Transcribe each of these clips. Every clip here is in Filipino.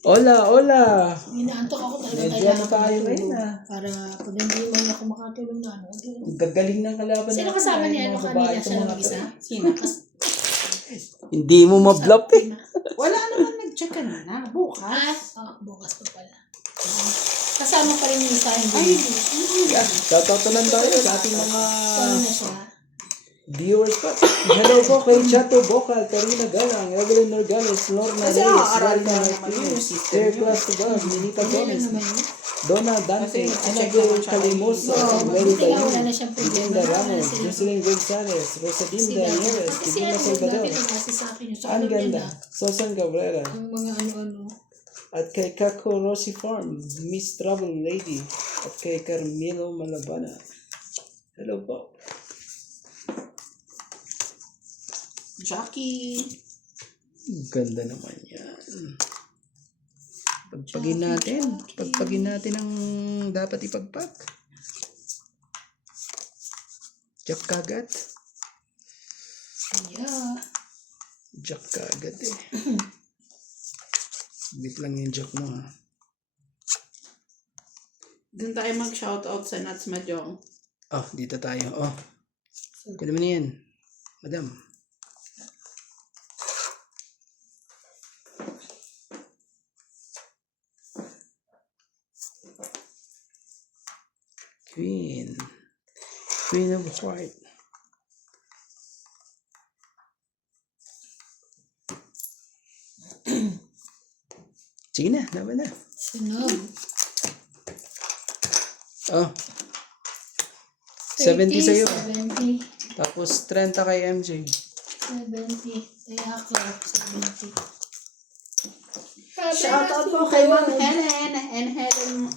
Hola, hola! Inaantok ako talaga. Medyo ano tayo ngayon Para pag hindi man ako makatulog na ano. Gagaling ng kalaban Sino natin, kasama ay, niya mga ano babae kanina? sa Siya mga lang isa? Sino? Hindi mo ma-bluff eh. Wala naman nag-check kanina. Bukas. Bukas pa pala. Kasama pa rin yung isa. Ay, Yeah, tatotonan tayo sa ating mga Saan na siya? viewers pa. Hello po kay Chato Bocal, Karina Galang, Evelyn Norgales, Lorna Kasi Reyes, aaral Larina ka naman yun, Martinez, sister Claire yun. Class to God, Ninita Hindi lang Gomez, naman yun. Donna Dante, Kasi check Annabel naman siya. Calimosa, Mary Buti nga wala Bayu, na siyang problema. Linda Wala Ramos, sila. Jocelyn Gonzalez, Rosalinda Nieves, Kasi Divina ano, Salvador, dati nabasa sa akin yung sa Ang alam niya Ganda, na Susan Cabrera, ang mga ano-ano. at kay Kako Rossi Farm, Miss Travel Lady, at kay Carmelo Malabana. Hello po. Jackie. Ganda naman yan. Pagpagin natin ang dapat ipagpag. Jack kagat. Yeah. Jack kagat eh. Bit lang yung jack mo ha. Doon tayo mag-shoutout sa Nuts Mahjong. Oh, dito tayo. Oh. Pwede mo na yan. Madam. Queen. Queen of Heart. Sige na, laban na. Sunog. Oh. 70 sa'yo. 70. Tapos 30 kay MJ. 70. Kaya ako, 70. Shoutout po kay Ma'am Helen and Helen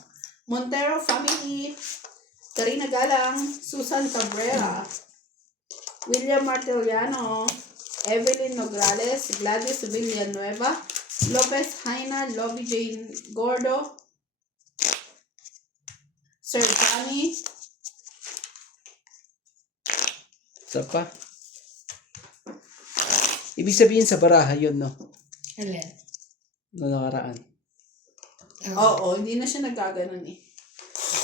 Montero family. Karina Galang, Susan Cabrera, William Martiliano, Evelyn Nograles, Gladys Villanueva, Lopez Haina, Lobby Jane Gordo, Sir Johnny, Isa pa. Ibig sabihin sa baraha yun, no? Alin? No nakaraan. Oo, hindi na siya nagkaganon eh.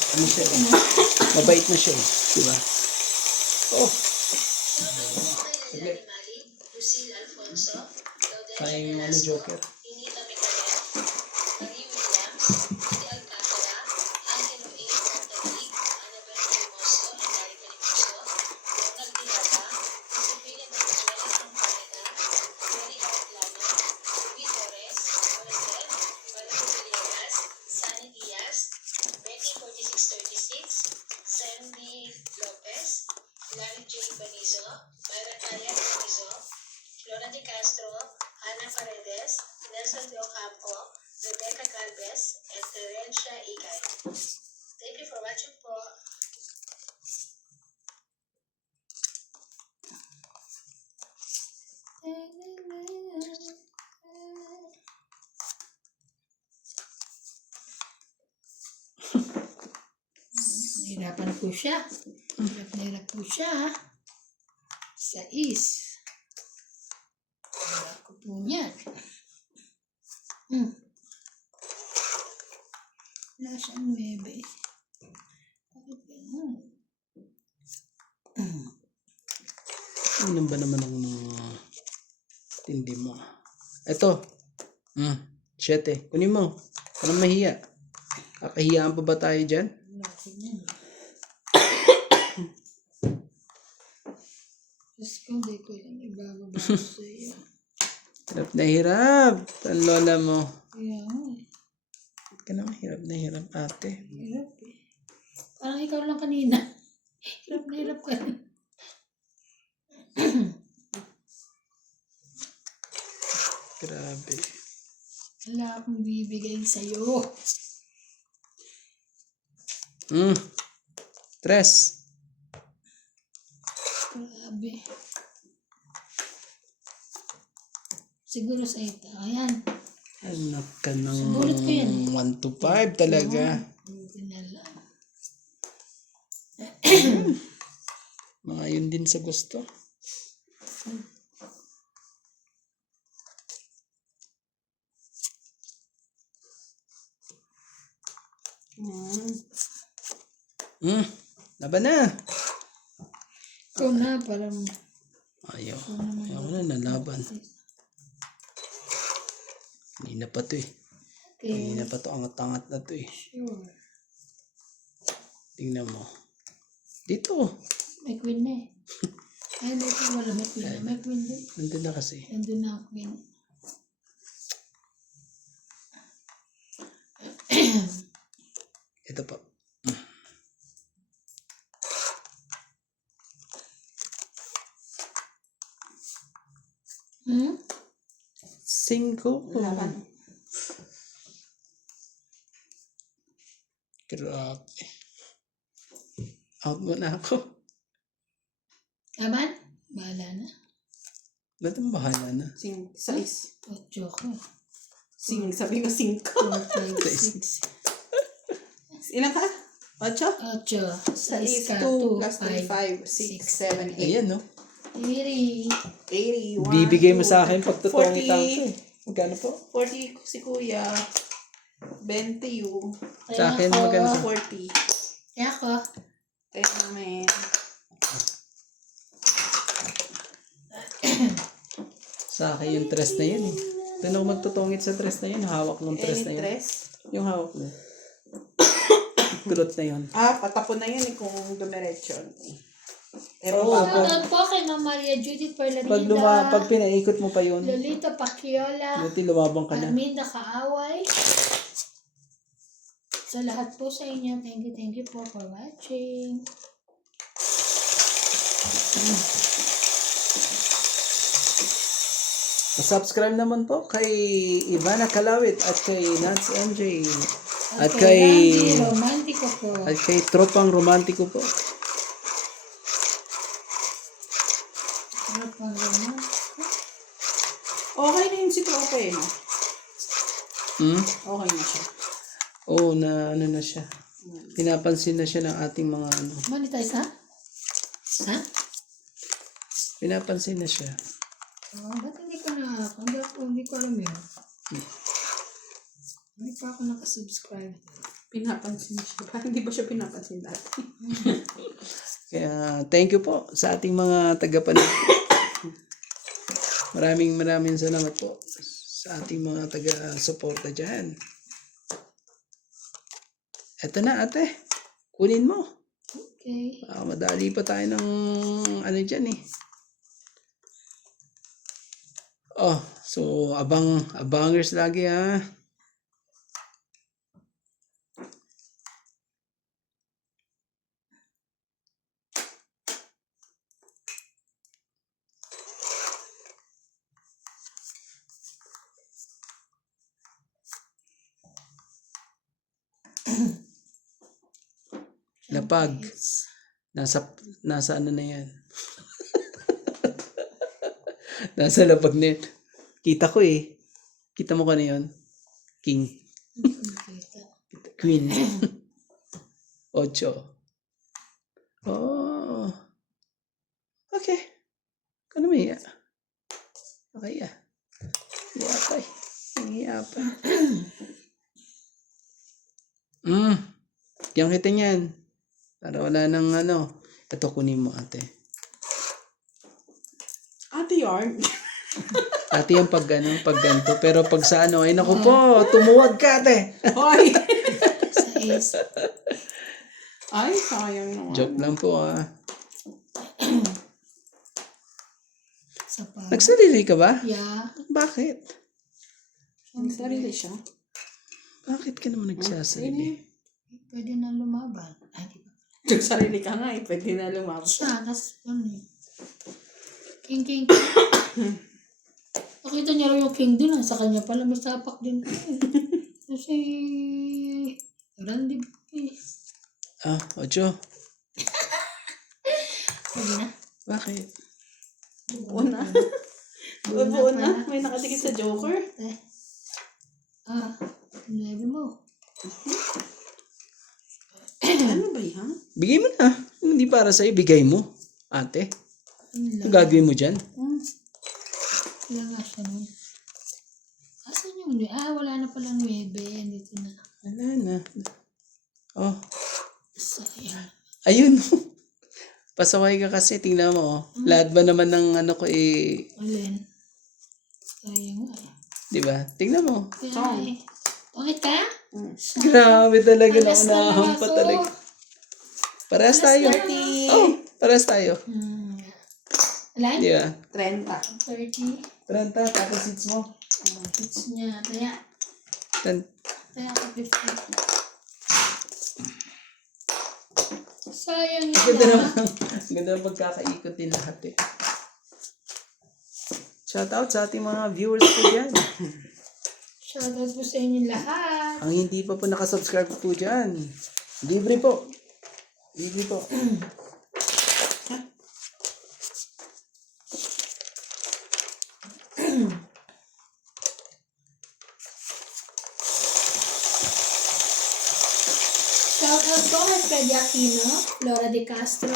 Ano siya? Mabait na siya, diba? Oh. Saglit. Tayo yung ano, Joker. Sandy Lopez, Larry J. Benizo, Myra Taya Benizo, Flora de Castro, Ana Paredes, Nelson de Ocampo, Rebecca Galvez, and Terencia Igay. Thank you for watching po. Nahirapan po siya. Hirap po siya. Sa is. Hirap ko po niyan. Wala siyang bebe. Bakit ganun? Ano ba naman ang tindi mo? Eto. 7. Kunin mo. Parang mahiya. Kakahiyaan pa ba tayo dyan? Wala ko niyan. Diyos ko, hindi ko yan ibababa sa iyo. Hirap na hirap. Ang lola mo. Kaya nga eh. Ba't ka naman hirap na hirap, ate? Hirap eh. Parang ikaw lang kanina. Hirap na hirap ka rin. Grabe. Wala akong bibigay sa'yo. Tres. Grabe. Siguro sa ito. Ayan. Anak ka ng Subulit ko yan. 1 to 5 talaga. Buti na lang. Mga yun din sa gusto. Laban na. Ikaw na, parang... Ayaw. Ayaw ko na, nalaban. Hindi na pa to eh. Okay, Hindi na pa to, angat-angat na to eh. sure. Tingnan mo. Dito. May queen na eh. Ay, may queen. Wala, may queen na. May queen din. Nandun na kasi. Nandun na ang queen. Ito pa. Hmm? 5. Laban. Grabe. Out mo na ako. Aman? Bahala na. Ba't ang bahala na? 6. 8 ko. Sabi ko 5. 4, 5, 6. Ilan ka? 8? 8. 6, 6 ka. 2 2, plus 3, 5, 6, 7, 8. Ayan, no? 80. 81. Bibigay mo sa akin pag totoong 40. itang ko eh. Magkano po? 40 si kuya. 20 you. Sa akin, magkano sa... 40. Kaya ako. Kaya namin. Sa akin yung tres na yun eh. Doon ako magtutungit sa tres na yun. Hawak ng tres na yun. Tres? Yung hawak mo. Kulot na yun. Patapon na yun eh kung dumiretso. Oo, Shoutout po kay Ma'am Maria Judith Perlamida. pag pinaikot mo pa yun, Lolita Pacchiola. buti lumabang ka na. Arminda Kaaway. Sa lahat po sa inyo, thank you po for watching. Subscribe naman po kay Ivana Kalawit at kay Nats MJ at Randy Romantico po. at kay Tropang Romantiko po. Ano pang naman? Okay na yun si Trope, no? Hmm? Okay na siya. Oo, na ano na siya. Pinapansin na siya ng ating mga ano. Monetize ha? Ha? Pinapansin na siya. Oh, ba't hindi ko na, hindi ko alam yun. Hindi pa ako nakasubscribe. Pinapansin siya. Parang hindi ba siya pinapansin dati? Kaya thank you po sa ating mga tagapanood. Maraming salamat po sa ating mga taga-suporta dyan. Eto na ate, kunin mo. Okay. Madali pa tayo ng ano dyan eh. Oh, so abangers lagi ha. Lapag. Nasa ano na yan. Nasa lapag na yan. Kita ko eh. Kita mo ka na yun? King. Queen. 8. Oh. Okay. Kano may iya? Okay ah. Iyapay. Iyapay. Diyan kita niyan. Para wala nang ano. Ito kunin mo ate. Ate yarn. Ate yung pag ganito. Pero pag sa ano, ay naku po, tumuwag ka ate. Hoy! Sa ace. Ay, sayang naman. Joke lang po ah. Sa pa. Nagsarili ka ba? Yeah. Bakit? Ang sarili siya. Bakit ka naman nagsasarili? Pwede na lumaban. Ay, di ba? Nagsarili ka nga eh. Pwede na lumabas. Siya, tas ano eh. King. Nakita niya raw yung king dun. Sa kanya pala may sapak din. Kasi Randy eh. 8. Pwede na. Bakit? Buo na. Buo na. May nakatikit sa Joker. Pinabi mo. Ano ba yan? Bigay mo na. Hindi para sa'yo, bigay mo. Ate, ang gagawin mo dyan? Wala nga siya nun. Asan yung wala na palang 9. Dito na. Wala na. Oh, Sayang. ayun. Pasaway ka kasi, tingnan mo. Oh. Lahat ba naman ng ano ko Alin? Sayang nga eh. di ba? Tingnan mo. Kaya eh. Okay ka? Grabe talaga, Alas na lang naunahan pa ako. talaga. Parehas tayo. na lang. Oh, parehas tayo. Alan? Di ba? 30. 30. 30, tapos seats mo. It's niya. Kaya 10. ako 50. Sayang Ganda na. naman. Ganda naman pagkakaikot din lahat eh. Shout out sa ating mga viewers po dyan. Shoutout po sa inyo lahat. Ang hindi pa po nakasubscribe po dyan. Libre po. Libre po. Shoutout po kay Freddy Aquino, Flora De Castro,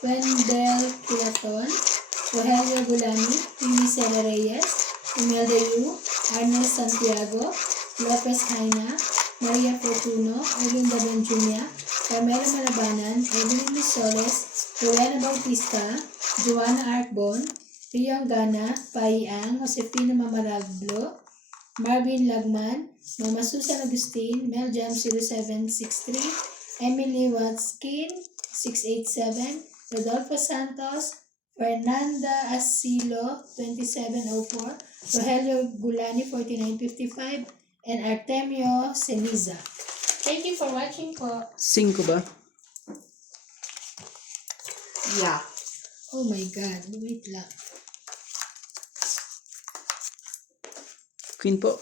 Wendell Quiraton, Rogelio Gulani, Pili Sera Reyes, Imelda Yu, Ernest Santiago, Lopez Jaina, Maria Fortuno, Erlinda Benjunia, Carmela Malabanan, Evelyn Misoles, Rowena Bautista, Joanna Arcbon, Rio Angana, Paiang, Josefina Mamaraglo, Marvin Lagman, Mama Susan Agustin, Mel Jam 0763, Emily Watskin 687, Rodolfo Santos, Fernanda Asilo 2704, Rogelio Gulani 4955, and Artemio Ceniza. Thank you for watching po. 5 ba? Yeah. Oh my God, wait lang. Queen po.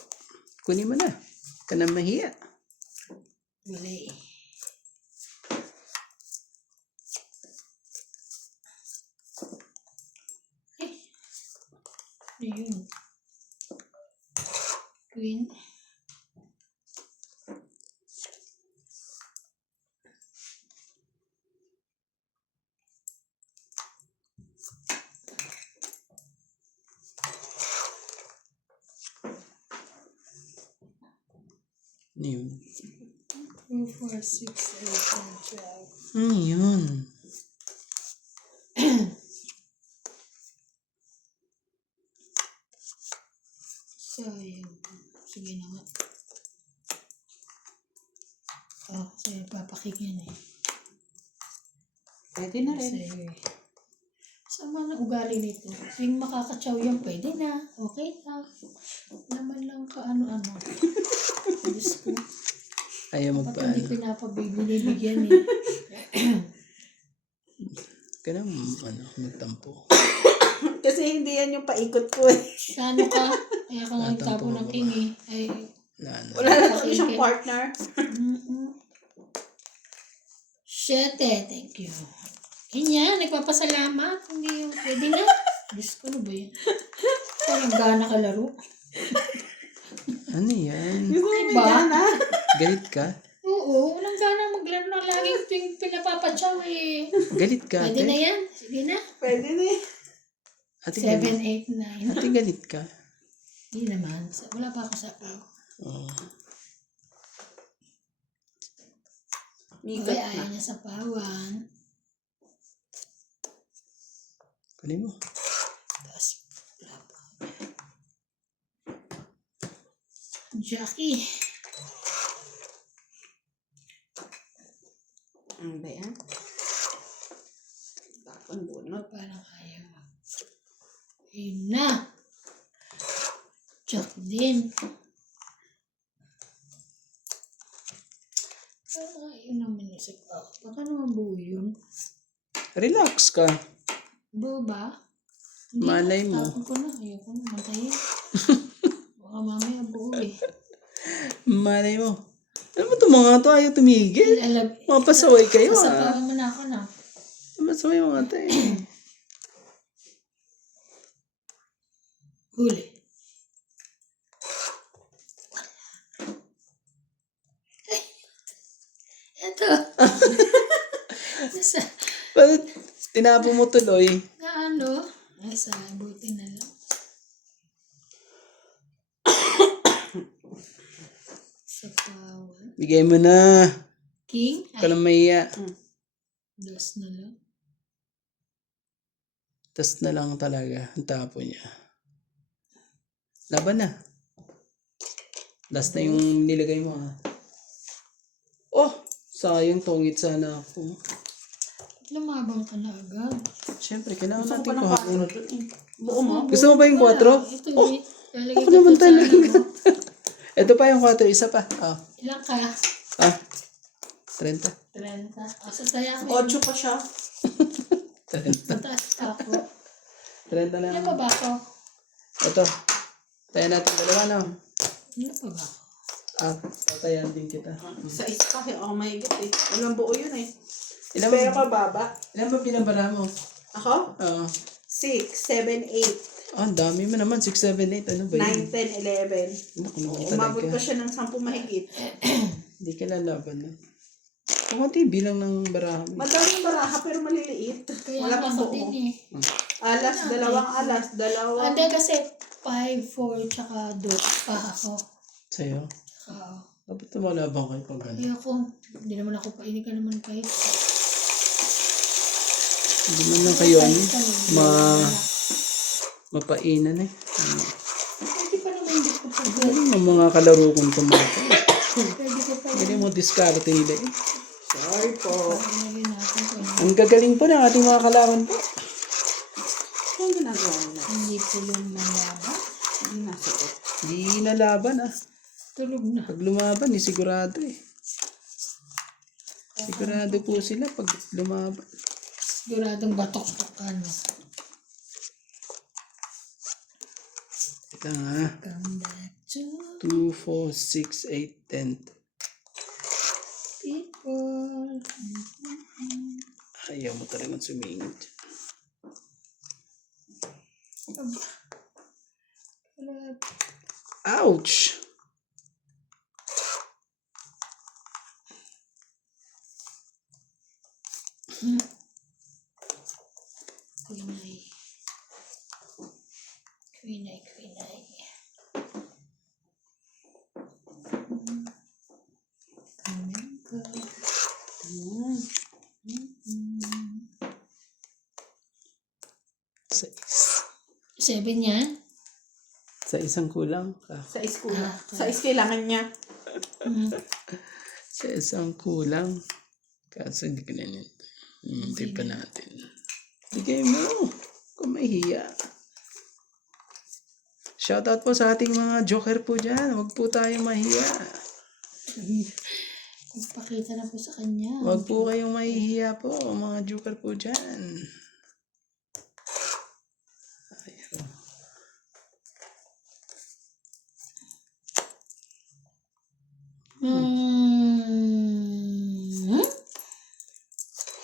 Kunin mo na. Ka na mahiya. Mali. Ayun. Queen. Ano yun? 2, 4, 6, 8, 10, 12. Ano yun? Sayang. Sige na nga. Oh, sa'yo papakik yan eh. Pwede na rin. Sa'yo eh. Sama na ugali nito. Tuwing makakatsaw yan, pwede na. Okay na. Naman lang ka ano-ano. Diyos ko. Ayaw Dapat hindi magpaano. pinapabibigyan eh. Ka na magtampo. Kasi hindi yan yung paikot ko eh. Sa ano ka? Kaya ka nga Tatampo tapo ng ka ba? king eh. Ay, Na ano. Wala na kami siyang partner. Shete, thank you. Ganyan, nagpapasalamat. Hindi yung pwede na. Diyos ko, ano ba yan? Parang gana ka laro. Ano yan? Gusto mo may Diba? gana? Galit ka? Oo, walang gana maglaro na laging tuwing pinapapatsaw eh. Galit ka, Pwede na ate? yan. Sige na. Pwede na eh. Ate 7, galit. 8, 9. Ate galit ka? Hindi naman. Wala pa ako sa pao. Oo. Mikot Kaya na. ayaw niya sa pawan. Kunin mo. Tapos, wala pa. Jackie. Ano ba yan? Tapon bunot. Parang ayaw. Ayun na. Jack din. Parang ayaw naman niya sa pao. Baka naman buo yun. Relax ka. Buo ba? Malay mo. Tapon ko na. Ayaw ko na. Mantayin. Baka mamaya buo eh. Malay mo. Ano ba itong mga to? Ayaw tumigil. Mga pasaway kayo ah. Sasapawan mo na ako na. Pasaway mga to eh. Huli. Ay. Ito. Nasa, Bakit tinapo mo tuloy? na ano? Nasa, buti na lang. Sa pawan. Bigay mo na. King? Ka na mahiya. Das na lang. Tas na lang talaga ang tapo niya. Laban na. Last na yung nilagay mo ha. Oh! Sayang, tungit sana ako. Lumabang ka na agad. Siyempre, kailangan Gusto ko natin pa ng kuhain. 4 dun eh. Buo mo? Gusto mo ba yung 4? Ito, Oh, lalagay ako ko naman to sa talaga. ano mo. Ito pa yung 4, isa pa. Oh. Ilang ka? 30. 30. Asa tayo ako. 8 pa siya. 30. Mataas ka ako. 30 na. Ilan pa ba ako? Ito. Tayo natin dalawa, no? Ilan pa ba ako? Tatayan din kita. Sa isa kasi, oh my God eh. Walang buo yun eh. Ilan Pero ba, mababa. ilan ba pinabara mo? Ako? Oo. 6, 7, 8, Ang dami mo naman. 6, 7, 8. Ano ba 9, yun? 10, 11. Naku naman Umabot talaga. pa siya ng 10 mahigit. Hindi ka lalaban na. Kumati bilang ng baraha mo. Madaming baraha pero maliliit. Kaya Wala pang ako buo. din eh. Alas, dalawang alas, dalawang... Hindi kasi 5, 4, tsaka 2 pa ako. Sa'yo? Oo. Dapat tumalaban kayo pag gano'n. Kaya ako, hindi naman ako paini ka naman kayo. Hindi man lang kayo ano, mapainan eh. Pwede pa naman hindi ko pa. Ano ng mga kalaro kong tumato. Pwede ko pa. Hindi mo diskarte nila eh. Sorry po. Lagyan natin ko. Ang gagaling po ng ating mga kalaban po. Ano ginagawa mo na? Hindi po yung malaba. Hindi nasagot. Hindi nalaban ah. Tulog na. Pag lumaban eh, sigurado eh. Sigurado po sila pag lumaban. Siguradong batok-tok ka, no? Ito nga. Come back to 2, 4, 6, 8, 10. people. Ayaw mo talagang sumingit. Ouch! Quinay. Quinay, quinay. Sa, 7 yan? sa isang kulang ka. Sa school. Sa kailangan niya. Sa isang kulang. Kaso hindi ka na nito. Hindi pa natin. Bigay mo. Kung mahihiya. Shoutout po sa ating mga joker po dyan. Huwag po tayong mahiya. Ipakita na po sa kanya. Huwag po kayong mahihiya po. Mga joker po dyan. Ayaw.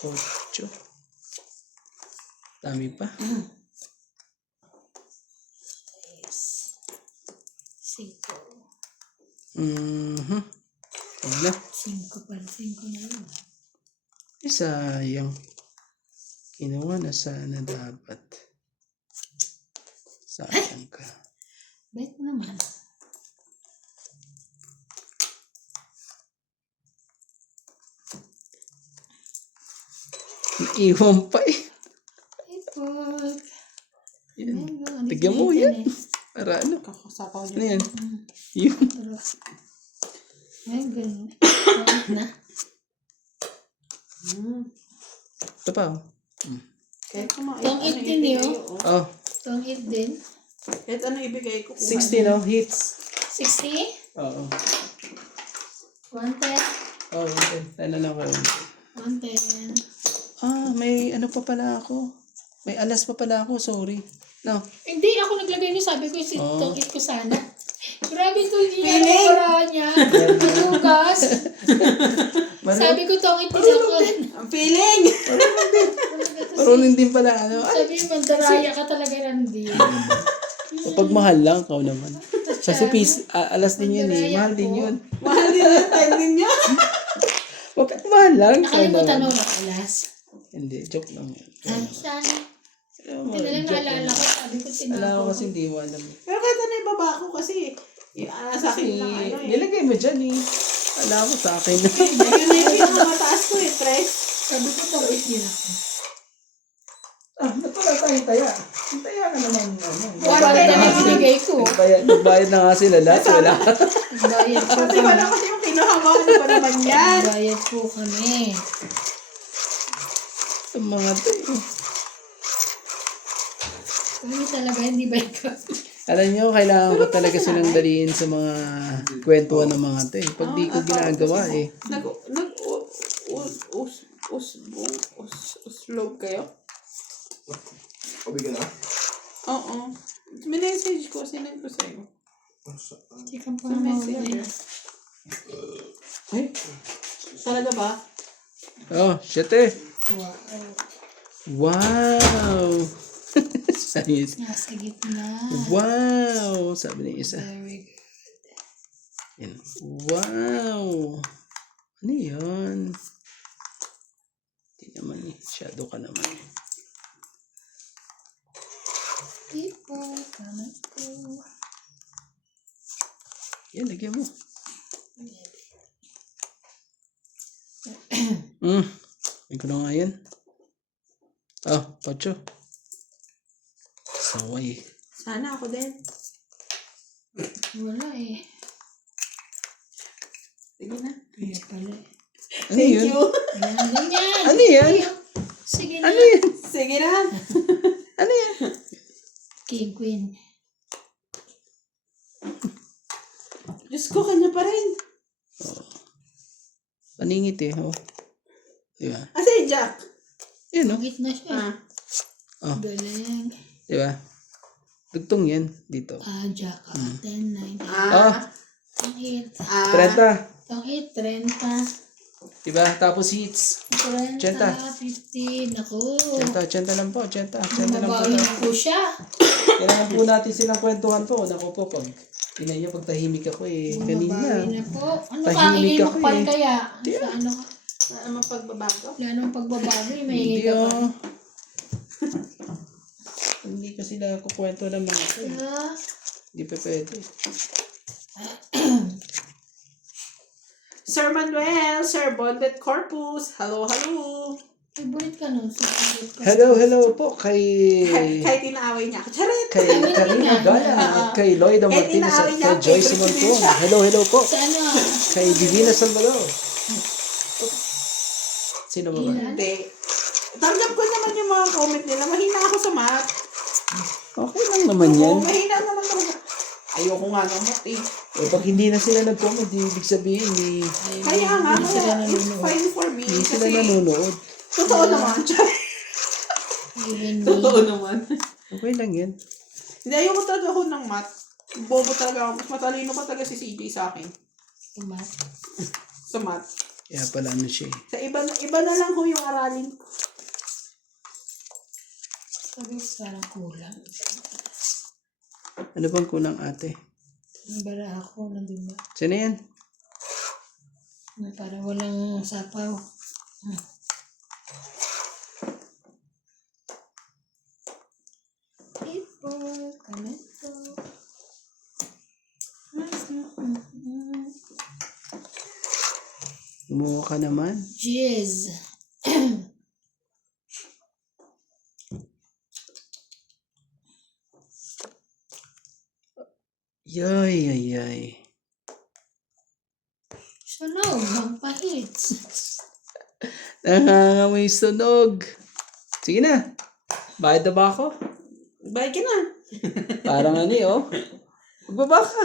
Ocho. Dami pa. 5. Huwag na. 5 pa. 5 na yun. Eh, sayang. Kinuha na sana dapat. Sayang ka. Bait mo naman. Naiwan pa eh. Ipot. Yan. Tigyan mo yan. Para ano? Kakasapaw Ano niya. yan? Yun. Ay, ganun. Bakit na? Ito pa oh. Kahit kumain. Tong ano 18 ibigay yun. ko, oh. Oh. Itong 8 din. Kahit ano ibigay ko. 60 no? Hits. 60? Oo. 110. Oh, okay. Ano lang kayo? 110. May ano pa pala ako. May alas pa pala ako. Sorry. No. Hindi, ako naglagay niyo. Sabi ko, itong 8 ko sana. Grabe ito, hindi Feeling. niya para niya. Madugas. Sabi ko, itong 8 din ako. Ang feeling! Marunong din pala. Ano? Ay, Sabi yung mandaraya ka talaga, Randy. kapag mahal lang, ikaw naman. Kasi alas din yun eh. Mahal din yun. Mahal din yung time din niya. Kapag mahal lang, ikaw Nakalimutan naman. mo na alas. Hindi, joke lang yun. Ay, sana. Alam mo, Hindi na lang joke naalala lang. ko. Sabi ko, Alam tinako ko ko. kasi hindi mo alam. Pero kahit ano yung baba ko kasi, sa akin lang ano eh. Nilagay mo dyan eh. Alam mo sa akin na. Yun na yung pinakamataas ko eh, tres. Sabi ko pag din ako. Napala tayong taya. Yung taya na naman. Wala na yung binigay ko. Nagbayad na nga sila lahat. Wala. Bayad po Kasi wala kami. kasi yung kinuha mo. Ano ba naman yan? Bayad po kami. Sa mga tayo. Kami talaga hindi bayad kami. Alam nyo, kailangan ko talaga silang daliin sa mga kwentuhan ng mga to eh. Pag di ko ginagawa eh. Uslog kayo? Pabigan na. Oo. Minessage ko, sinend ko sa'yo. Hindi ka pa Sa naman messenger. Ay, talaga ba? Oh, shit eh. Wow. Wow! Sabi niya, Nasa gitna. wow! Sabi ng isa. Very good. Yan. Wow! Ano yun? Hindi naman eh. Shadow ka naman eh. People, kanan ko. Yan, lagyan mo. May ko na nga yan. Oh, 8. Saway. Sana ako din. Wala eh. Sige na. Kaya pala eh. Ano yun? Ganyan, ganyan. Ano yan? Sige na. Ano yan? Sige na. Ano yan? King Queen. Diyos ko, kanya pa rin. Paningit eh. Oh. Diba? Asa yung Jack? Yan oh. Gitna siya. Ah. Oh. Galing. Diba? Dugtong yan. Dito. Jack. 10, 9, 10. Oh. Ang hit. 30. Ang hit, 30. Diba? Tapos hits. 40, 50. Naku. 80 lang po. 80 lang po. Mabawi na po siya. Kailangan po natin silang kwentuhan po. Naku po, pag ina niyo pag tahimik ako eh. Kanina. Mabawi na po. Ano ka? Tahimik ako Inimakpan eh. kaya? Sa ano ka? Ano pagbabago? Wala namang pagbabago eh. May Hindi ka pa. oh. Hindi kasi sila kukwento ng mga ito eh. Hindi pa pwede. Sir Manuel, Sir Bonded Corpus. Hello, hello. Favorite ka nun. Hello po kay Kahit inaaway niya ako. Charet! kay Karina Gala at kay Lloyda Martinez at kay Joyce Montong. Hello po. Sana. Kay Divina Salvador. Sino ba ba? Hindi. Tanggap ko naman yung mga comment nila. Mahina ako sa math. Okay lang naman yan. Oo, mahina naman ako. Ayoko nga ng math eh. Eh, pag hindi na sila nag-comment, ibig sabihin, Kaya nga, Hindi sila kaya it's nanonood. fine for me. hindi sila Kasi nanonood. totoo naman. Charet! Even me. Totoo naman. Okay lang yan. Hindi, ayoko talaga ako ng math. Bobo talaga ako. Mas matalino pa talaga si CJ sa akin. Tumat. Sa math. Kaya pala ano siya eh. Sa iba na lang ho yung aralin ko. Sabi ko parang kulang. Ano bang kulang ate? Nabara ako. Nandun ba? Sino yan? Parang walang sapaw. People, kanito. Umuha ka naman. Jizz. Yay, ay, ay. Sunog, magpa-hits. Nangangamoy sunog. Sige na. Bayad na ba ako? Bye ka na. Parang ano eh, oh. Magbaba ka.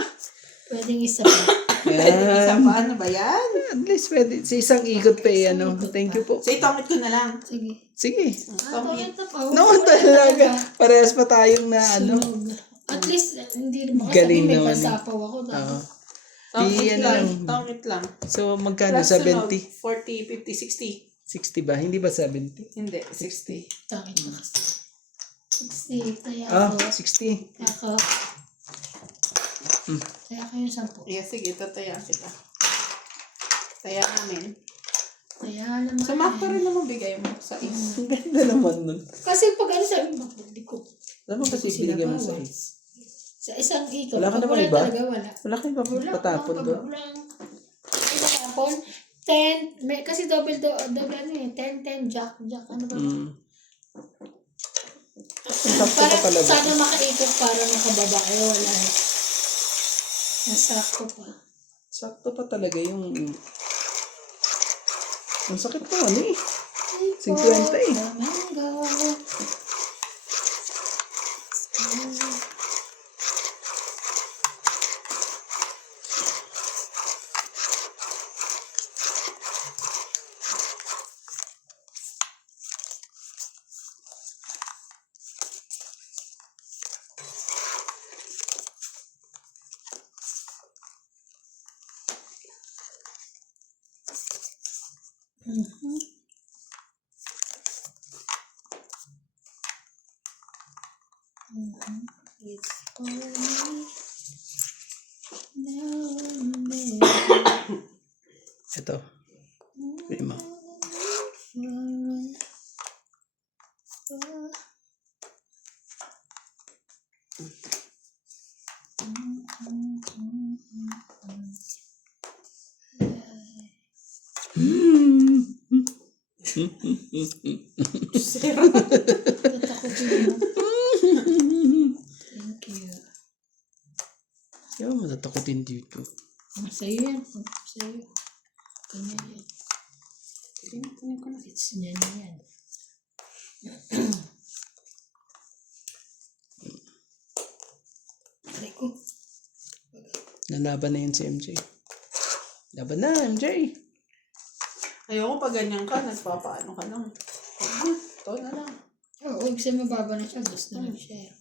Pwedeng isa pa. Isa pa, ano ba yan? At least pwede. Sa isang ikot pa eh, ano. Thank you po. So, itongit ko na lang. Sige. Sige. Tongit na pa. No, talaga. Parehas pa tayong na ano. Sunog. At least, hindi naman Galing kasi may naman eh. pasapaw ako. Oo. Tongit ano lang. lang. Tongit lang. So, magkano? Plus sunog, 70? 40, 50, 60 ba? Hindi ba 70? 60. Hindi, 60. Tongit na kasi. 60. Kaya Ah, ako. 60. Ako. Kaya ako yung 10. Yeah, sige, tataya kita. Taya namin. Kaya naman. Sumak pa rin naman bigay mo sa is. Ang ganda naman nun. Kasi pag ano sabi mo, hindi ko. Alam mo kasi Sila binigay mo bawas. sa is. Sa isang ikot. Wala ka pag naman wala iba? talaga, wala. Wala kayong Wala. patapon doon. Wala. hapon. 10, kasi double ano eh. 10, jack, ano ba? Sakto pa Parang talaga. sana makaikot para makababa. Eh, wala eh. Nasakto pa. Sakto pa talaga yung... Ang sakit ko ano eh. 50 eh. Flamingo. It's for me. Now and then. Ito. Kunin mo. Tatakotin mo. Thank you. Kaya matatakotin dito. Sa'yo yan. Sa'yo. Kanya yan. Kunin ko na. It's niya na yan. Aray ko. Nalaban na yun si MJ. Laban na, MJ. Ayoko pag ganyan ka, nagpapaano ka lang. Ito na lang. Oo, kasi mababa na siya. Gusto na siya.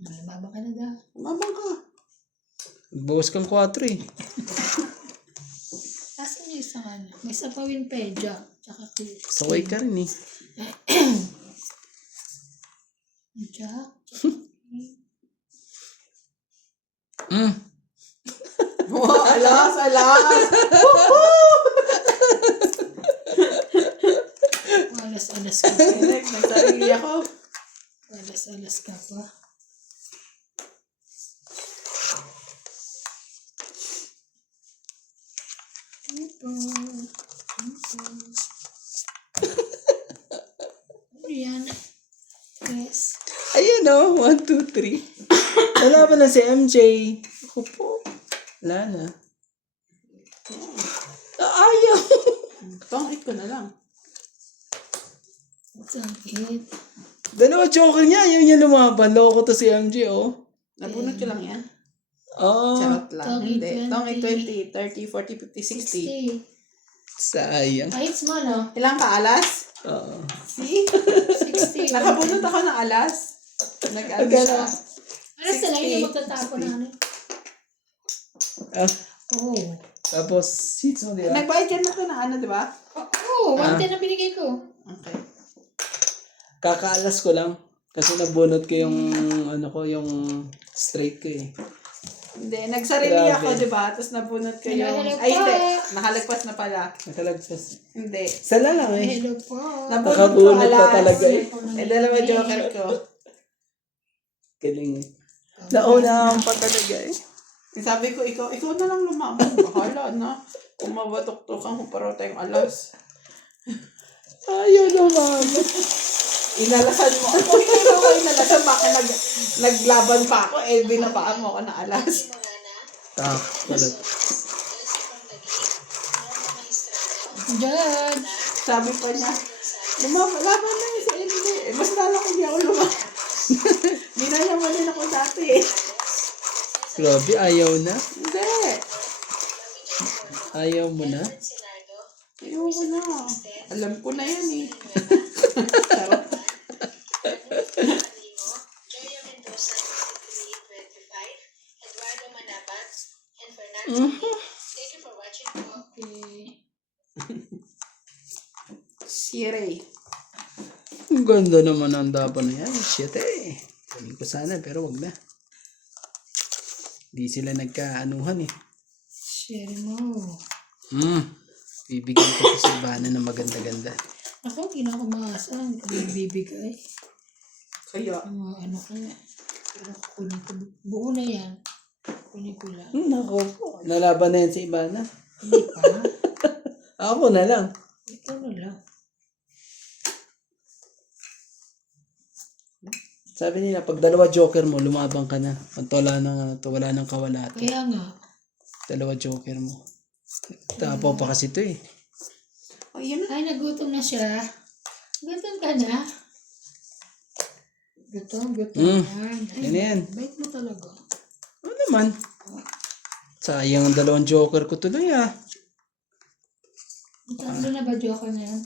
Mababa ka na daw. Umabang ka. Bawas kang 4 eh. Asan yung isang ano? May sapawin pedya. Tsaka Saway ka rin eh. Jack. Wow, alas! Alas-alas ka pa. Direk, nagsarili ako. Alas-alas ka pa. Ano yan? Yes. Ayan o, 1, 2, 3. Nalaban na si MJ. Ako po. Wala na. Ayaw. Tongit ko na lang. Sakit. Dalawa joker niya. Ayaw niya lumaban. Loko to si MJ oh. Nabunot ko lang yan. Oh. Charot lang. Tongit Hindi. 20. Tongit 20, 30, 40, 50, 60. 60. Sayang. Kahit small, oh. Ilang ka alas? Oo. See? 60. Nakabunot ako ng alas. Nag-ano Agad. siya. Ano sa lang 60. yung magtatapon na ano? Ah, Oo. tapos, seats mo diba? Nagbayad ka na to na ano, di ba? Oo, 110 na binigay ko. Okay. Kakaalas ko lang. Kasi nabunot ko yung, ano ko, yung straight ko eh. Hindi, nagsarili Grabe. ako, di ba? Tapos nabunot ko yung... Hello Ay, po. hindi. Nakalagpas na pala. Nakalagpas. Hindi. Sala lang eh. Hello po. Nabunot ko Nakabunot pa alas. talaga eh. Eh, dalawa joker ko. Galing eh. Naunahan pa talaga eh. Sabi ko, ikaw na lang lumamang. Bahala na. Kung mabatok-tokan kung parang tayong alas. Ayaw naman. Inalasan mo ako. Hindi mo ako inalasan. Bakit naglaban pa ako? Eh, binabaan mo ako na alas. Ah, wala. Diyan. Sabi pa niya, laban na yun sa hindi. Eh, mas lalo ko hindi ako lumaban. Binayaman din ako dati eh. Grabe, ayaw na. Hindi. Ayaw mo na. Ayaw ko na. Alam ko na yan eh. Joya Mendoza, 2325, Eduardo Manabat, and Fernando Lee. Thank you for watching po. Okay. Si Ray. Ang ganda naman ang daban na yan. Shit eh. Kunin ko sana pero wag na. Di sila nagkaanuhan eh. Share mo. Bibigyan ko sa Bana ng maganda-ganda. Ako, hindi na ako maasahan. Hindi ko bibigay. Kaya, Ang mga ano ko. Pero kunin ko. Buo na yan. Kunin ko lang. Nako po. Nalaban na yan si Ibana. Hindi pa. Ako na lang. Ikaw na lang. Sabi nila, pag dalawa joker mo, lumabang ka na. Pag wala nang, wala nang kawalati. Kaya nga. Dalawa joker mo. Tapaw pa kasi ito eh. Oh, yun na. Ay, nagutom na siya. Gutom ka na? Gutom Mm. yan. Ay, Yan na yan. bait mo talaga. Ano naman? Sayang ang dalawang joker ko tuloy ah. Tatlo na ba joker na yan?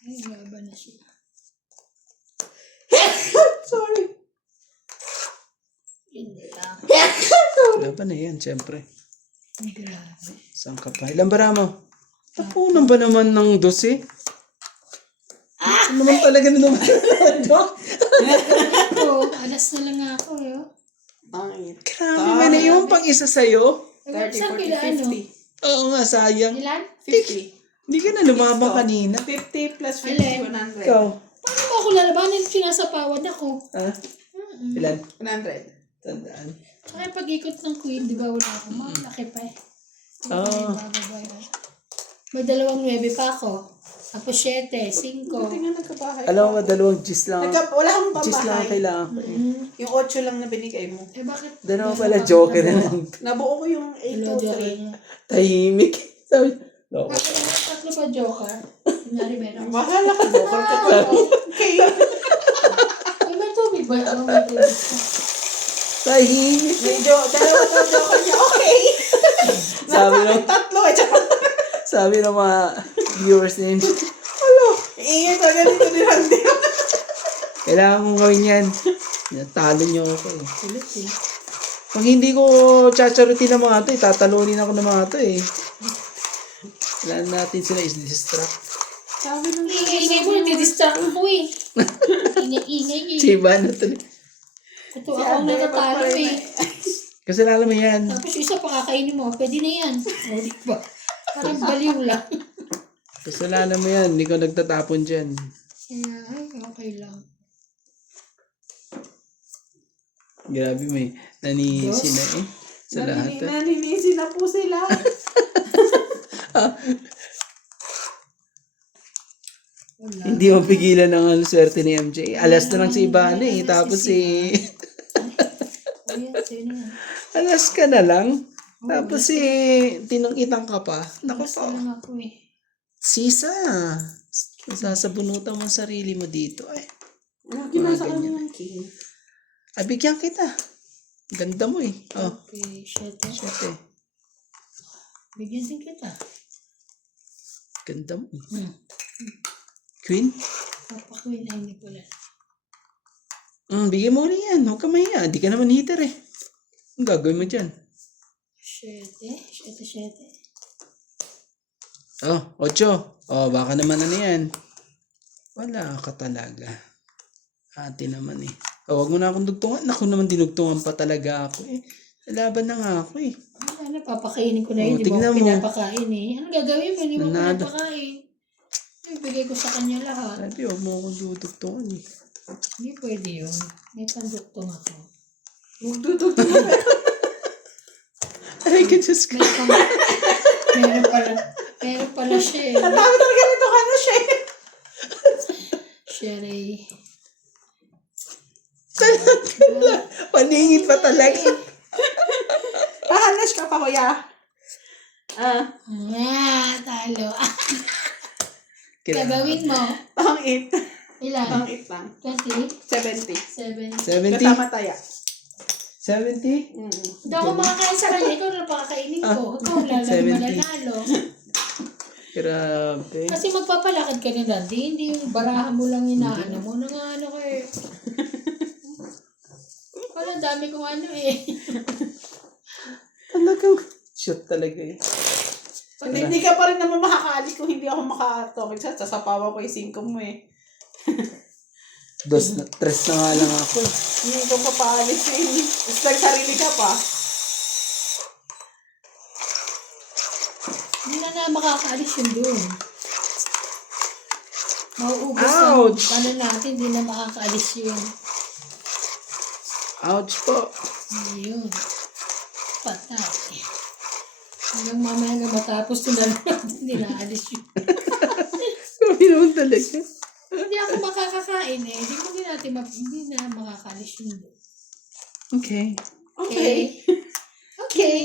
Ay, baba na siya. Sorry. Hindi lang. Laban na yan, syempre. Ay, grabe. Saan ka pa? Ilan bara mo? Tapunan ba naman ng 12? Ano naman talaga na naman? Ako, alas na lang ako eh. Oh. Pangit. Grabe, may naiwan pang isa sa'yo. Eh, 30, saan 40, kila ano? 50. Oo nga, sayang. Ilan? 50. Hindi ka na lumabang kanina. 50 plus 50, Alin? 100. Ikaw. Paano mo ako lalabanan? Sinasapawad ako. Ha? Ilan? 100. Tandaan. Kaya pag-ikot ng queen, di ba wala ako? Malaki pa eh. Oo. May 2 pa ako. Tapos 7, 5. Buti nga nagkabahay. Alam mo ba, 2 gis lang. Wala akong Gis lang ang pambahay. kailangan ko eh. Yung 8 lang na binigay mo. Eh bakit? Dalawa pala joker na lang. Nabuo ko yung 8 Hello, to joker 3. niya. Tahimik. Sabi, no. Bakit naman 3 pa joker? Kunyari meron. Bahala ka. Joker ka pa. Okay. Ay, may tubig ba? Oo, may tubig. Tahimik. Medyo, dalawa to joker niya. Okay. Sabi ng, Tatlo eh. Tsaka, sabi ng mga viewers names, iingay ka ganito ni Randy. kailangan mong gawin yan. Natalo niyo ako eh. Kulit eh. Pag hindi ko chacharutin ng mga to, tatalunin ako ng mga to eh. Kailangan natin sila is-distract. Sabi ng Ingay-ingay mo, nadidistract ko eh. Ingay-ingay eh. Siba na to. Ito ako ang natatalo eh. Kasalanan mo yan. Tapos isa pa kakainin mo, pwede na yan. O, di ba? Parang baliw lang. Kasalanan mo yan. Hindi ko nagtatapon dyan. Kaya, ay, okay lang. Grabe may nanisi na eh. Sa lahat. Naninisi na po sila. Wala. Hindi mapigilan ang swerte ni MJ. Alas na lang si Ivana eh. Tapos O yan, sino yan? alas ka na lang. Tapos tinangkitang ka pa. Naku Basta po. lang ako eh. Sisa. Sasabunutan mo ang sarili mo dito. Ay, Ginasa ka niya ng king. bigyan kita. Ganda mo eh. Oh, Okay, shit. syete. Bigyan din kita. Ganda mo eh. Queen? Papakuin ay hindi pala. Bigyan mo rin yan. Huwag ka mahiya. Di ka naman hitter eh. Ang gagawin mo dyan? 7. Oh, 8. Oh, baka naman ano yan. Wala ka talaga. Ate naman eh. Oh, wag mo na akong dugtungan. Naku naman dinugtungan pa talaga ako eh. Laban na nga ako eh. Ano, papakainin ko na yun. Oh, Di ba tignan ako mo. pinapakain eh. Ano gagawin mo? Hindi mo Nanado. pinapakain. Ibigay ko sa kanya lahat. Sabi, huwag mo akong dudugtungan eh. Hindi pwede yun. May panduktong ako. Magdudugtong na. Aray ka, Diyos ko. Meron pala siya eh. Ang dami talaga nito ka na siya. Sherry. Paningit pa talaga. Pahanas ka pa, kuya. Talo. Gagawin mo. Pang 8. Ilan? Pang 8 lang. 20? 70. 7. 70? Kasama taya. 70? Hindi ako makakain sa kanya. Ikaw na pakakainin ko. Ikaw lang 70. mananalo. Grabe. Kasi magpapalakad ka rin dati. Hindi yung barahan mo lang inaano mo. Ano kayo. Wala, dami kong ano eh. Talagang shoot talaga eh. Hindi ka pa rin naman makakaalis kung hindi ako makatomic sa sasapawan ko yung 5 mo eh. 3 na nga lang ako eh. Hindi ko pa paalis eh. It's like sarili ka pa. Hindi na makakaalis yun doon. Mauubos Ouch! ang ano natin, hindi na makakaalis yun. Ouch po. Ayun. Patay. Hanggang mamaya nga matapos ito na hindi naalis yun. Grabe naman talaga. Hindi ako makakakain eh. Hindi na makakalis yun. Okay. Okay. Okay.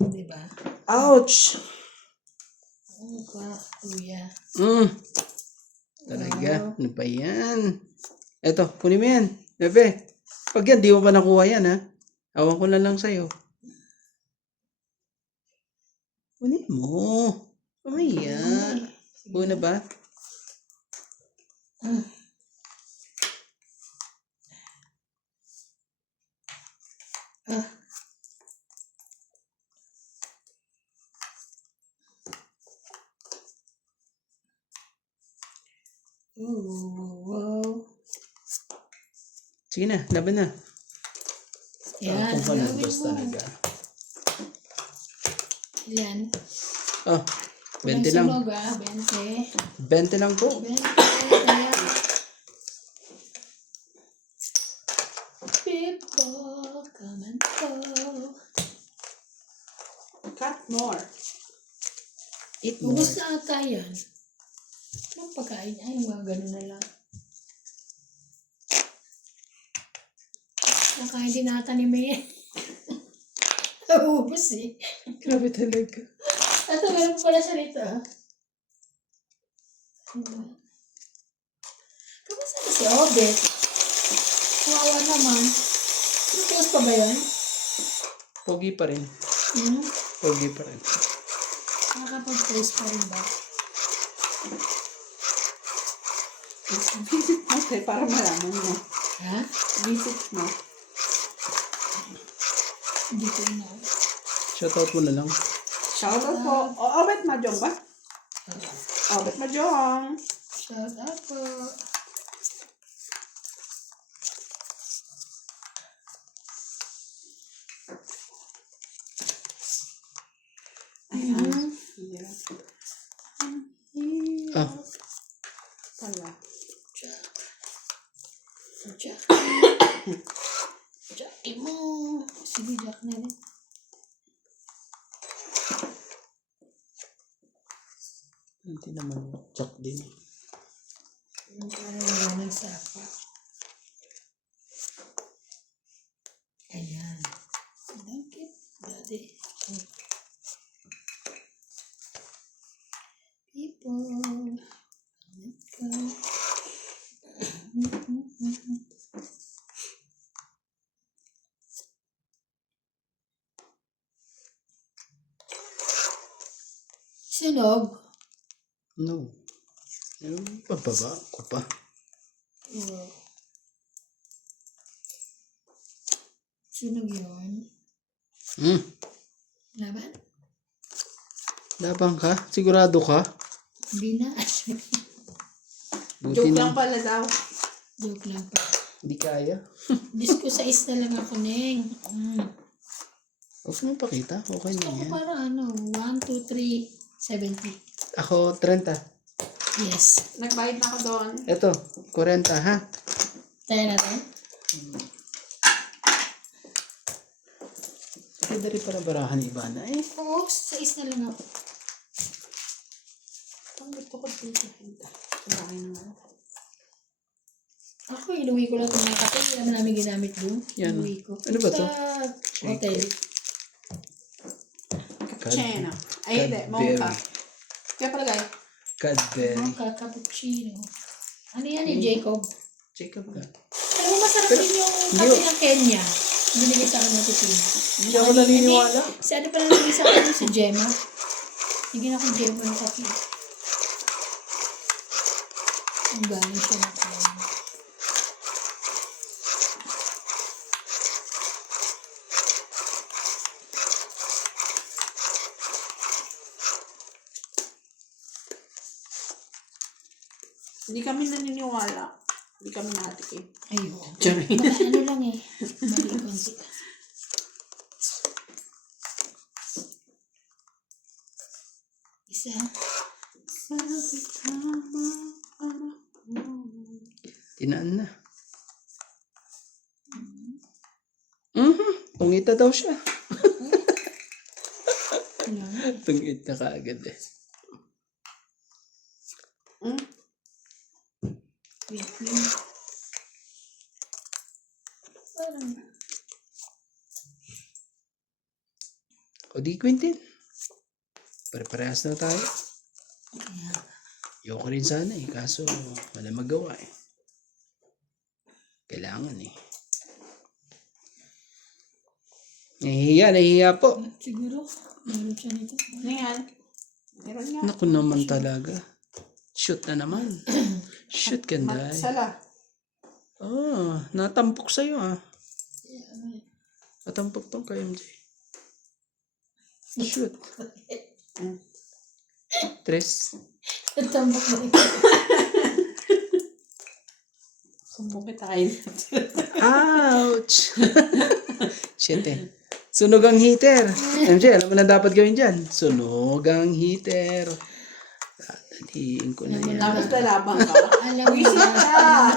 Diba? Ouch! Ano ba, kuya? Talaga. Ano pa yan? Eto, kunin mo yan. Bebe. Pag yan, di mo pa nakuha yan, ha? Awan ko na lang sa'yo. Kunin mo. Mamaya. Una ba? Ah. Wow. Sige na, laban na. Yan. Ako gawin palagpas mo. talaga. Ilan? Oh, 20 lang. Sunog 20. 20 lang po. 20. Kaya. People, come and go. Cut more. Eat more. Ubus na ata yan. Anong pagkain? Ay, mga ganun na lang. Nakain din ata ni May. Ubus eh. Grabe talaga. Ito, meron pa pala siya rito ah. Kamusta na si Obet? Kawawa naman. Close pa ba yun? Pogi pa rin. Pogi pa rin. Nakakapag-close pa rin ba? Visit mo tayo para malaman mo. Ha? Visit mo. Hindi ko na. Shoutout mo na lang. Shoutout po. Obet Majong ba? Obet Majong. Shout out po. Ayan. Hirap. Ah, Pala. Jack. Jack mo. Sige, Jack na rin. hindi naman jack din. Parang wala ng sapa. Ayan. Langkit. Daddy. People. Let's go. Sunog. No. Yung pababa ko pa. Wow. Sunog yun. Laban? Laban ka? Sigurado ka? Hindi na. Buti Joke na. lang pala daw. Joke lang pa. Hindi kaya. Diyos ko, 6 na lang ako, Neng. Huwag mo pakita. Okay na Ako yan. parang 1, 2, 3, 70. Ako, 30. Yes. Nagbayad na ako doon. Eto, 40 ha? Tayo natin? Pwede rin para barahan iba na eh. Oo, 6 na lang ako. Ang gusto ko dito. Kumain naman. Ako, inuwi ko lang itong mga kape. Hindi naman namin ginamit doon. Yan. Inuwi ko. Ano ba to? Sa hotel. Cappuccino. Ay, hindi. Mocha. Kaya pala guys. Cadbury. Mocha, cappuccino. Ano yan ni Jacob? Jacob ka. Pero masarap Pero, din yung hindi kape ko- ng Kenya. Binigay sa akin ng Titina. Hindi ako naniniwala. Si ano pa nangyay sa akin si Gemma. Higin ako Gemma ng kape. Ang galing siya ng Kenya. Hindi kami naniniwala. Hindi kami natikim. Ayun. Charing. Baka ano lang eh. Mali konti. Isa. Tinaan na. Tungita daw siya. Kailangan. Tungit na kaagad eh. Wait, wait. Parang, O di Quintin. Pare-parehas na tayo. Ayoko rin sana eh. Kaso wala magawa eh. Kailangan eh. Nahihiya po. siguro, meron siya nito. Ano yan? Meron nga. Naku naman talaga. Shoot na naman. Shoot Kanday. Sala. Natampok sa'yo ah. Natampok tong kay MJ. Shoot. Tres. Nagtambok na ito. Sumbong kita kayo. Ouch! Shit eh. Sunog ang heater. MJ, alam mo na dapat gawin dyan. Sunog ang heater. Dadaliin ko na yan. Tapos lalabang ka. Alam mo na,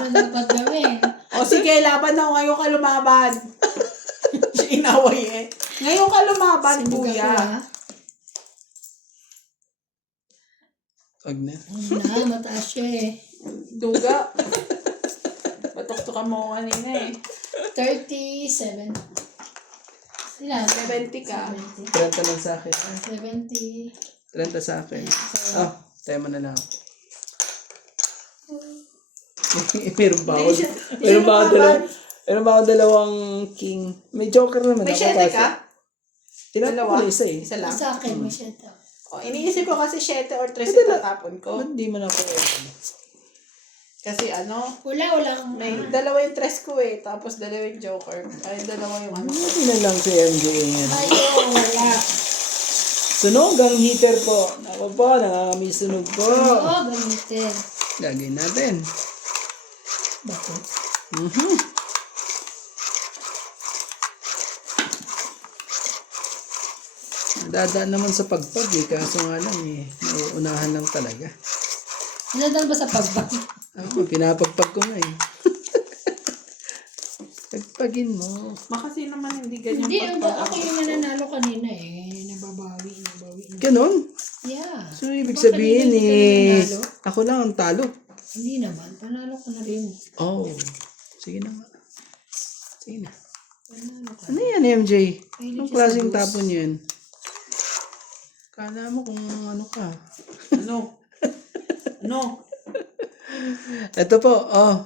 ano dapat gawin. O sige, laban na. Ngayon ka lumaban. Siya inaway eh. Ngayon ka lumaban, Sinog ako, kuya. ha? Wag na. Ano na, mataas siya eh. Duga. Batok-tukan mo ko kanina eh. 37. Ilan? 70 ka. 70. 30 lang sa akin. 70. 30 sa akin. Tayo mo na lang. Meron ba ako? Meron ba ako dalawang king? May joker naman May ako. 7 ka? Tinapon ko na isa eh. Isa lang. Sa akin, may siya to. O, iniisip ko kasi 7 or 3 sa tatapon ko. Ba't di man ako Kasi ano, Walang. may dalawa yung 3 ko eh. Tapos dalawa yung joker. Ay, dalawa yung ano. Hindi na lang si MJ yan. Ayaw, wala. Sunog ang heater po. Ako po, nakakamiss sunog po. Oo, gamitin. Lagay natin. Bakit? Dadaan naman sa pagpag eh. Kaso nga lang eh. Nauunahan lang talaga. Nadal ba sa pagbak? Ako, pinapagpag ko nga eh. Pagpagin mo. Makasi naman hindi ganyan Hindi, pagpag- ako yung nananalo kanina eh. Nababawi. Ganon. Yeah. So, ibig Baka sabihin hindi ka eh, nanalo. ako lang ang talo. Hindi naman. Panalo ko na rin. Oh. Sige na nga. Sige na. Panalo ka. Ano yan, MJ? Mahilig Anong siya klaseng sa bus. tapon yan? Kala mo kung ano ka. Ano? Ano? Ito po,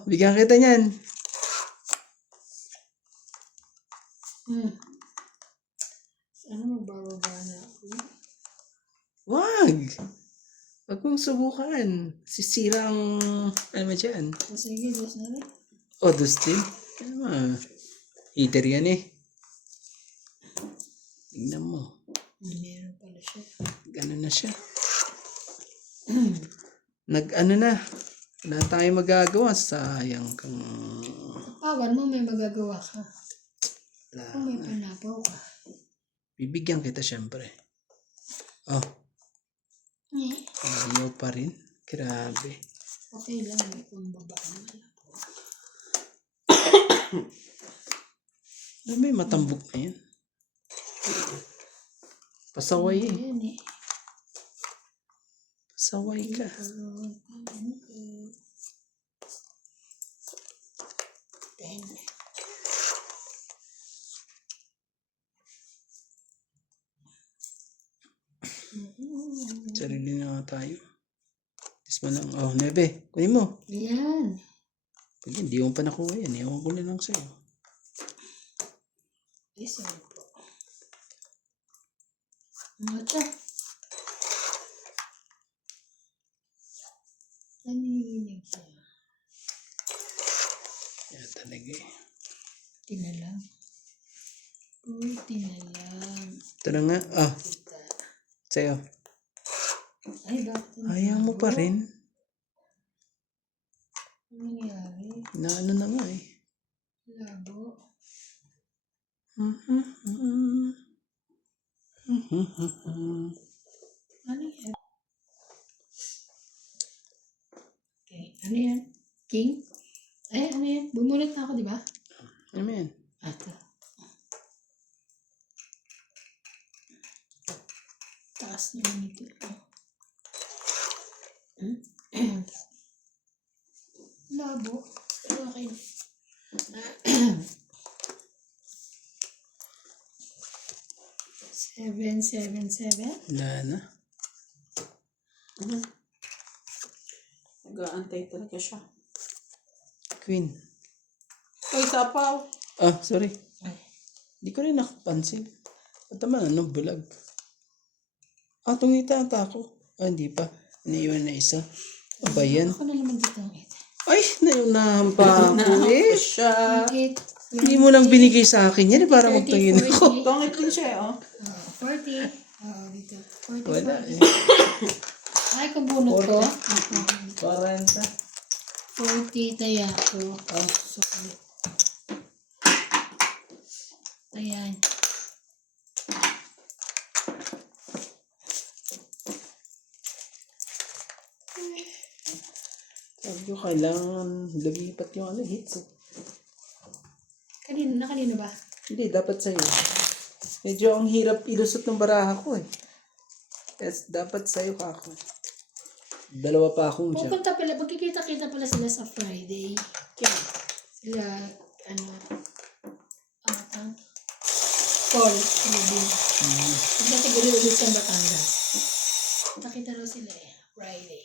bigyan kita niyan. Ano magbababa na ako? Wag! Wag mong subukan. Sisira ang, ano ba dyan? O sige, boss na rin. Dustin. Ano ba? Heater yan eh. Tingnan mo. Meron pala siya. Gano'n na siya. Nag-ano na. Wala tayong magagawa. Sayang kang... Pawan mo, may magagawa ka. Wala. Kung may panapaw ka. Bibigyan kita syempre. Ayaw pa rin. Grabe. Okay lang, may pambaba naman. Ano may matambok na yan? Pasaway eh. Ayan eh. Pasaway ka. Ten. Sarili na nga tayo. Tis mo lang. 9. Kunin mo. Ayan. Pag hindi mo pa nakuha yan, ewan ko na lang sa'yo. Isa po. Ano ito? Nanginginig siya. Yan talaga eh. Tinalang. Uy, tinalang. Ito na nga. Sa'yo. Ay, bakit? Ayaw mo pa rin. Ano nangyari? Na ano na nga eh. Labo. Ano yan? Okay. Ano yan? King? Ay, ano yan? Bumulit na ako, di ba? Ano yan? Ito. Taas naman ito. Labo. Pero okay. 777. Wala na. Nag-aantay talaga siya. Queen. Uy, sapaw. Ah, sorry. Di ko rin nakapansin. Ba't naman ano, bulag? Ah, tungita ata ako. Ah, hindi pa. Iniiwan na isa. Ano ba yan? Ako na naman dito ang 8. Ay, naunahan pa ako eh. Siya. 8. Hindi mo lang binigay sa akin yan eh, para magtingin ako. Tongit din siya, oh. 40. Dito. 40. Wala eh. Ay, kung bunot ko. 40. 40 taya ko. Sorry. Ayan. Sabi ko, kailangan lumipat yung ano, hits eh. Kanina ba? Hindi, dapat sa'yo. Medyo ang hirap ilusot ng baraha ko eh. Yes, dapat sa'yo ka ako. Dalawa pa akong jack. Pupunta pala, magkikita-kita pala sila sa Friday. Kaya, Sila, Paul, Rubin. Pagdating ulit sa Batangas. Nakita raw sila eh, Friday.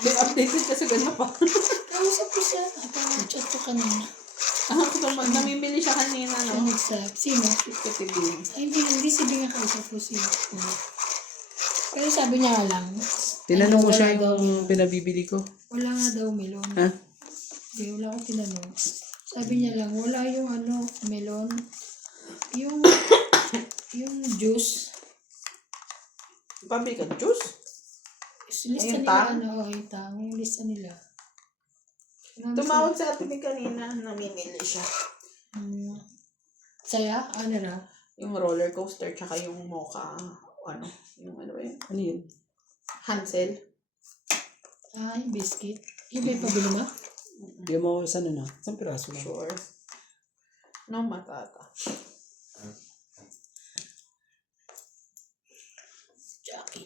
Then updated kasi ganyan pa. Kausap ko siya, chat ko kanina. Ako naman, namimili siya kanina, Siya no? nag-sub. Sino? Katibing. Ay, hindi sabi nga kausap ko siya. Pero sabi niya nga lang, Tinanong mo wala siya daw. yung pinabibili ko. Wala nga daw melon. Ha? Hindi, wala akong tinanong. Sabi niya lang, wala yung melon. Yung juice. Pabili ka juice? Lista Ayun, nila, yung tang. Yung lista nila. Tumawag sa atin kanina, namimili siya. Saya? Ano na? Yung roller coaster, tsaka yung mocha, yung ano ba yun? Ano yun? Hansel. Yung biscuit. Yung may pabili mo? Hindi mo isa na. Isang piraso lang. Sure. No matata.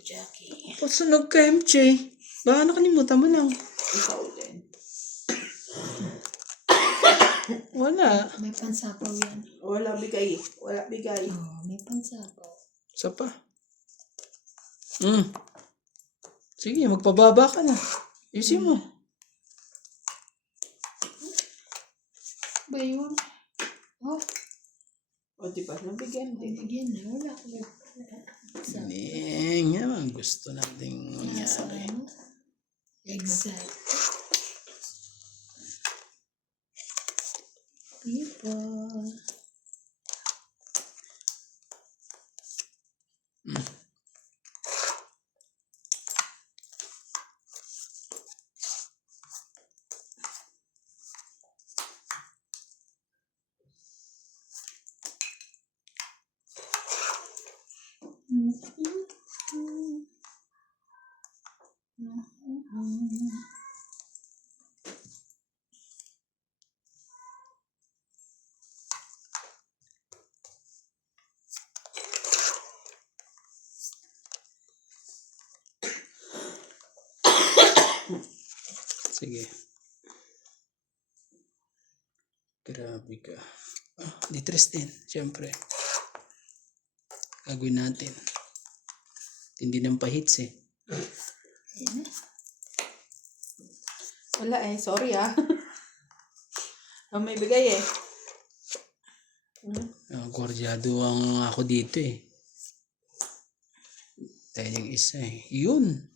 Jackie. Pasunog ka, MJ. Baka nakalimutan mo lang. Ikaw din. Wala. May pansapaw yan. Wala bigay. Wala bigay. May pansapaw. Isa pa. Sige, magpababa ka na. Ayusin mo. Ba yun? O diba, nabigyan din. Bigyan na. Wala ko. Hindi nga ang gusto nating mangyari. Exact. People. Sige. Grabe ka. Litres din, syempre. Gagawin natin. Hindi ng pahits eh. Wala eh. Sorry ah. May bigay eh. Gordyado ang ako dito eh. Dahil yung isa eh. Yun.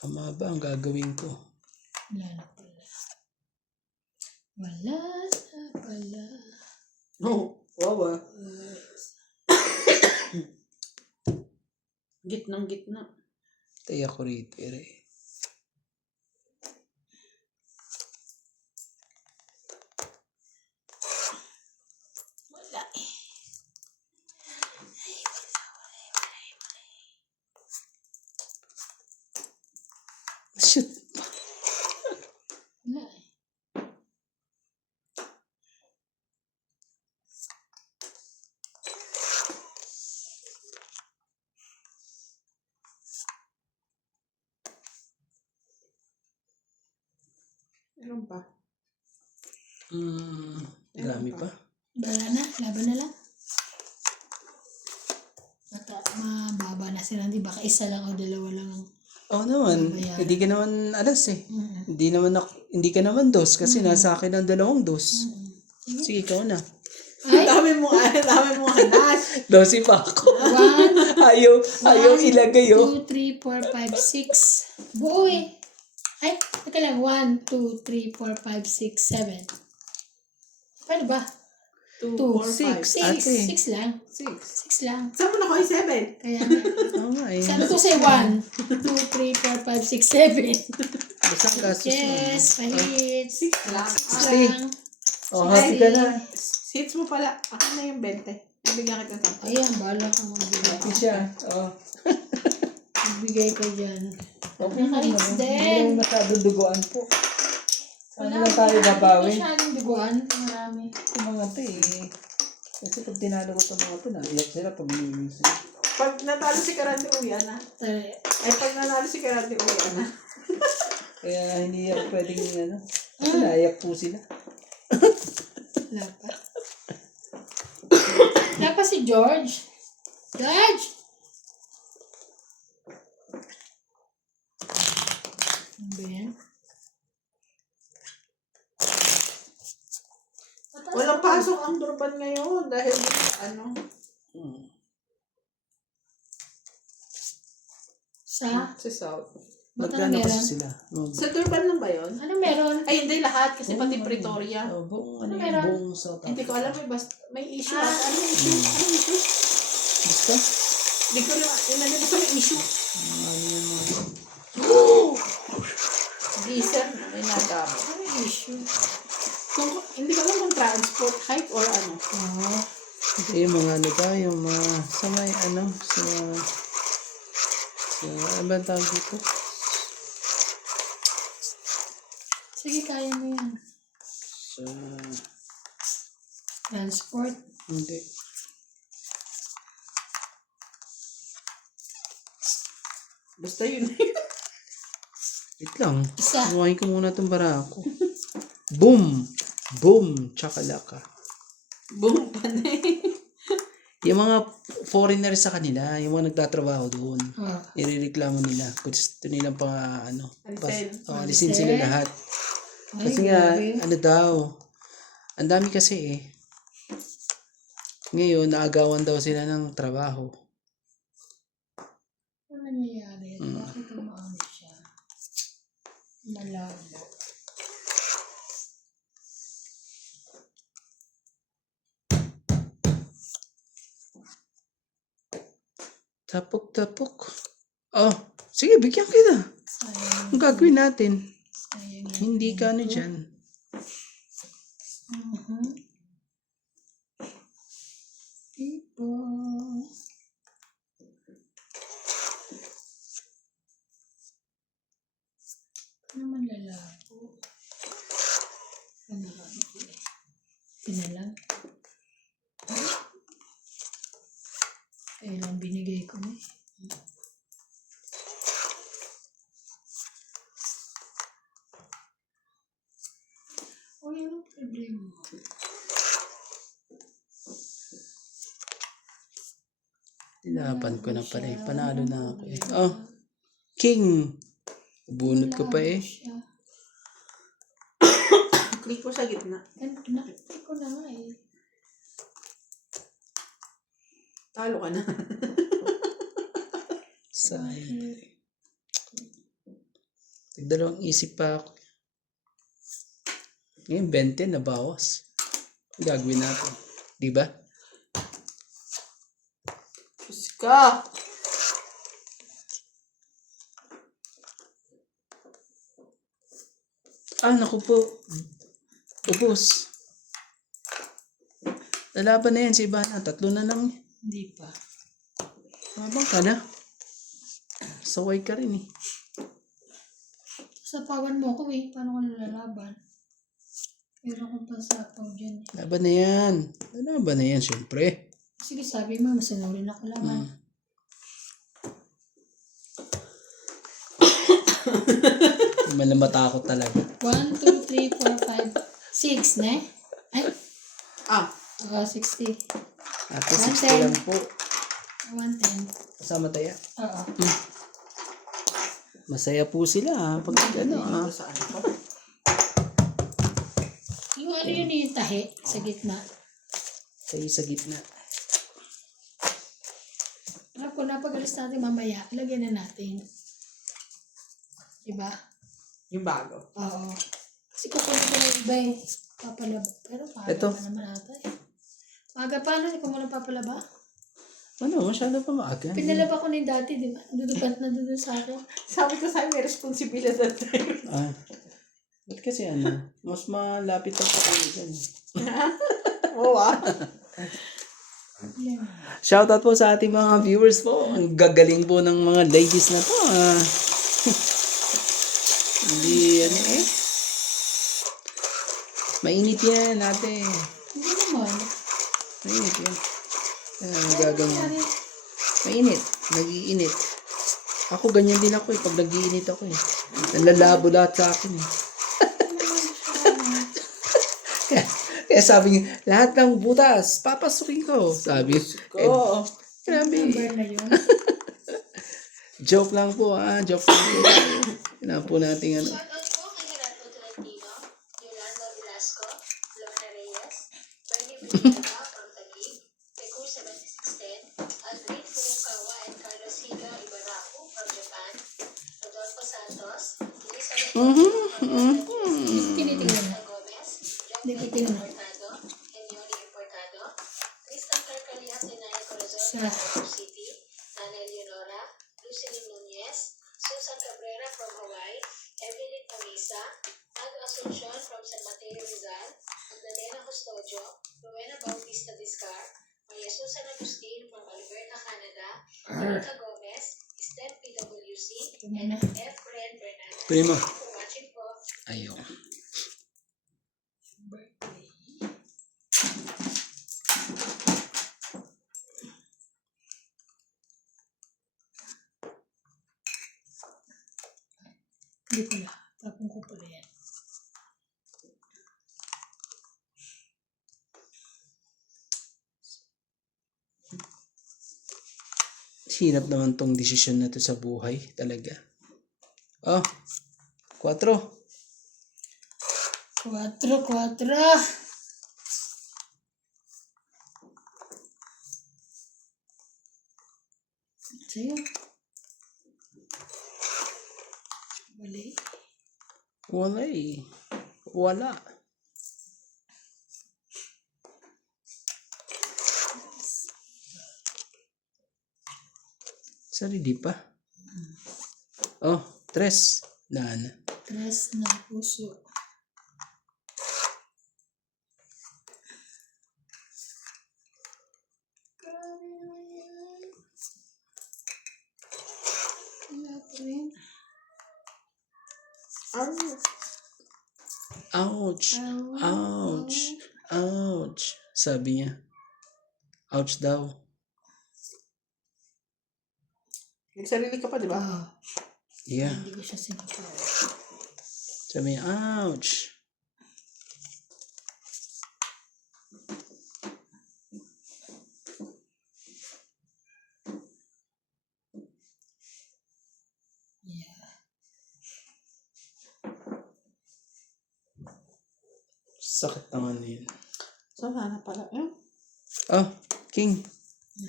Tama ba ang gagawin ko? Wala na pala. Wala na pala. Wow ah. Gitnang gitna. Taya ko rito eh. Wala eh. Shit. Wala eh. Meron pa. Dami pa. Wala na, laban na lang. Mababa na sila, di ba? Isa lang o dalawa lang. Oo naman. Babayaran. Hindi ka naman alas eh. Mm. Hindi ka naman dos kasi nasa akin ang 2 dos. Sige, ikaw na. Ay, Dami mo hanas. 12 pa ako. 1, Ayaw ilagay oh. 2, 3, 4, 5, 6. Buo eh. Ay, teka lang. 1, 2, 3, 4, 5, 6, 7. Paano ba? 2, 2, 4, 5, 6. Ate. 6 lang. 6. 6 lang. Saan mo nakuha yung 7? Kaya nga. Oo nga eh. Sabi ko sa'yo 1, 2, 3, 4, 5, 6, 7. Basta ang gastos mo. Yes, mahit. 6 lang. Stay. Lang. Oh, happy ka na. Seats mo pala. Ako na yung 20. Nabigyan kita ng 10. Ayan, bahala ka magbigay. Happy siya. Oh. Magbigay ka dyan. Okay na Nakalis naman. din. Hindi naman masyadong duguan po. Ano lang tayo Wala babawi? masyadong duguan. Marami. Yung mga to eh. Kasi pag tinalo ko itong mga to, naiyak sila pag umiinom sila. Pag natalo si Karante, uwian na. Tara. Ay, pag nanalo si Karante, uwian na. Kaya hindi ako pwedeng ano. Kasi naiyak po sila. Wala pa. Wala pa si George. George! Ano ba yan? Walang pasok ang Durban ngayon dahil ano. Sa? Sa South. Ba't Magkano ano kasi meron? sila? Sa Durban lang ba yun? Ano meron? Ay, hindi lahat kasi pati Pretoria. Oh, buong Ano ano meron? buong South Hindi ko Africa. alam, may issue. Ano yung issue? Ano yung issue? Basta? Hindi ko rin, nandito sa may issue. Ano yan mga... Diesel na may nadamo. Ano yung issue? Hindi ko alam kung transport, hike or ano. Oo. Ito yung mga ano ba, yung mga sa may ano, sa ano ba ang tawag dito? Sige, kaya mo yan. Sa, Transport. hindi. Basta yun. Wait lang. Isa. Buhayin ko muna itong bara ko. Boom! Boom! Chakalaka. Boom pa na eh. Yung mga foreigners sa kanila, yung mga nagtatrabaho doon, Oh. irereklamo nila. Gusto nilang pa, ano, Alisin. alisin sila lahat. Ay, Kasi nga, grabe. ano daw, ang dami kasi eh. Ngayon, naagawan daw sila ng trabaho. Ano nangyayari? Bakit umaano siya? Malabo. Tapok-tapok. Oh, sige, bigyan kita. Sayang. Ang gagawin natin. Sayang yan. Hindi ka ano dyan. Mhm. People. Ano naman lalabo? Ano ba? Pinalang. Kailan binigay ko na eh. O, yun ang problema mo. Tinapan ko na pala eh. Panalo na ako eh. Oh, king. Bunot ko pa eh. Siya. Click ko sa gitna. Nakita ko na nga eh. Talo ka na. Sayang. Nagdalawang isip pa ako. Ngayon, 20 na bawas. Ang gagawin natin. Di ba? Diyos ka. Ah, naku po. Ubus. Lalaban na yan si Ivana. 3 na lang. Hindi pa. Habang ka na. Saway ka rin eh. Sapawan mo ko eh. Paano ko nalalaban? Meron kong pansapaw dyan. Laban na yan. Laban na yan, syempre. Sige, sabi mo, masunurin ako laban. Hindi man lang matakot talaga. 1, 2, 3, 4, 5, 6, ne? Ay, Ah, 60. Ate, 60 lang po. 110. Kasama tayo. Oo. Masaya po sila pag ano ito sa ano ko. Yung ano yun yung tahi sa gitna. Tayo sa gitna. Alam ko na pag-alis natin mamaya, lagyan na natin. Diba? Yung bago. Oo. Kasi kukunin ko na iba eh. Papalaba. Pero maaga Ito. pa naman ata eh. Maaga pa na, hindi ko muna papalaba. Ano, masyado pa maaga. Pinalaba ko na yung dati, di ba? Dudugat na dudun sa akin. Sabi ko sa'yo, may responsibilidad tayo. Ah. Ba't kasi ano, mas malapit ang pakali dyan. Oo ah. Shoutout po sa ating mga viewers po. Ang gagaling po ng mga ladies na to. Hindi, ano eh. Mainit yan, ate. Hindi naman. Mainit yan. Gaganyan. Mainit. Nag-iinit. Ako ganyan din ako eh. Pag nag-iinit ako eh. Nalalabo lahat sa akin eh. Kaya sabi niya, lahat ng butas, papasukin ko. Sabi, Oo. grabe. Number na yun. Joke lang po joke lang po. Kailangan po natin ano. Shoutout po kay Gerardo Tolentino, Yolanda Velasco, Lorna Reyes, Bernie Villalba from Taguig, Tegur 7610, Aldrin Furukawa and Carlos Higa Ibaraku from Japan, Rodolfo Santos, Elizabeth Tinitingnan mo. Gomez, John Hindi ko Pedro tingnan. Importado, Enioli Importado, Tristan Carcalias and Naya Corazon Sa- from Cebu City, Nana Leonora, Lucilin Nunez, Susan Cabrera from Hawaii, Evelyn Camisa, Ag Asuncion from San Mateo Rizal, Magdalena Custodio, Rowena Bautista Discar, Maria Susan Agustin from Alberta, Canada, Erika Gomez, STEM PWC, and F. Ren Bernal. Primo. Thank you for watching po. Ayaw. Hindi ko na. Tapong ko pala yan. Hirap naman tong desisyon na to sa buhay. Talaga. Oh. 4. 4. Sa'yo. Mali. Wala eh. Wala. Sarili pa. Oh, 3. Daan. 3 na puso. Grabe naman yan. Wala pa rin. Ouch. Ouch. Ouch. Sabi niya. Ouch daw. Nagsarili ka pa, di ba? Yeah. Hindi ko siya sinasabi. Sabi niya, ouch. Yeah. Sakit naman yun. So, sana pala. Oh, King.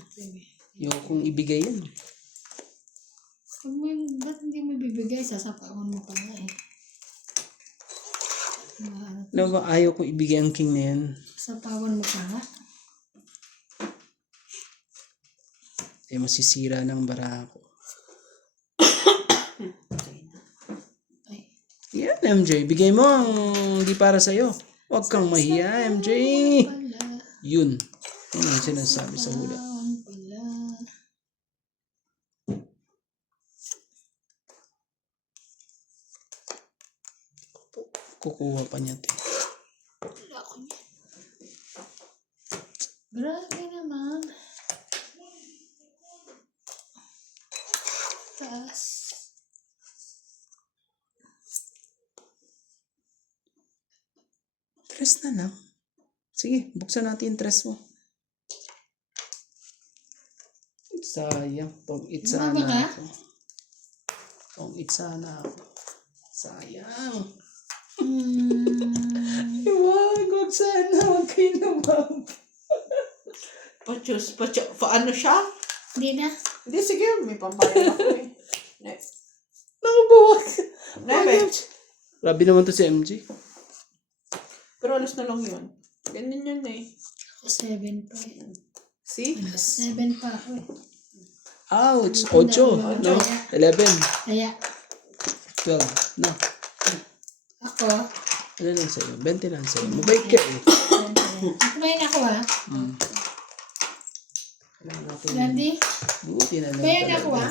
Sige. Yung kung ibigay yan. Pag mo, ba't hindi mo bibigay? Sasapawan mo pa nga eh. Ano ba, ayaw kong ibigay ang King na yan. Sapawan mo pa nga. Eh, masisira ng bara ko. Ay, Yan, MJ. Bigay mo ang hindi para sa'yo. Huwag kang mahiya, MJ. pala. Yun. Yun ang sinasabi sa hula. Sapawan pala. Kukuha pa niya, te. Wala ko niyan. Grabe naman. Taas. Tres na lang. Sige, buksan natin yung tres mo. Sayang. Pang-itsa Mama ka? na ako. Pang-itsa na ako. Sayang. Huwag sana. Huwag kayo naman. Ano siya? Hindi na. Hindi, sige. May pambayad ako eh. Nakabuwag. Nebe. Grabe naman to si MJ. Pero alas na lang yun. Ganyan yun eh. Ako 7 pa eh. See? 7 pa ako eh. Ouch! 8. No? 11. Kaya 12. No? ako, Ano lang sa'yo? 20 lang sa'yo. Mabait ka eh. kumain ako ha. Mm. Kailangan natin. Gandhi, Buti na lang kumain talaga. ako ha.